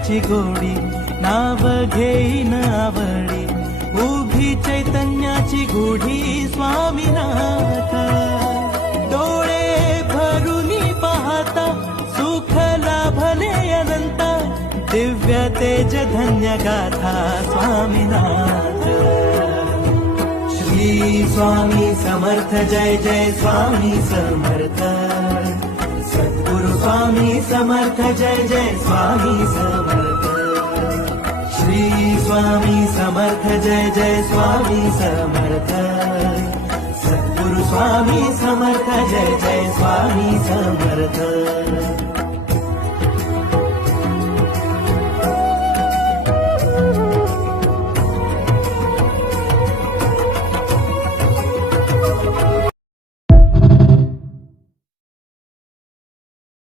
चैतन्याची गोडी, नाव घेईन आवडी, उभी चैतन्याची गुढी स्वामीनाथ. डोळे भरुनी पाहता सुख लाभले अनंत, दिव्य तेज धन्य गाथा स्वामीनाथ. श्री स्वामी समर्थ जय जय स्वामी समर्थ. सद्गुरु स्वामी समर्थ जय जय स्वामी समर्थ. श्री स्वामी समर्थ जय जय स्वामी समर्थ. सद्गुरु स्वामी समर्थ जय जय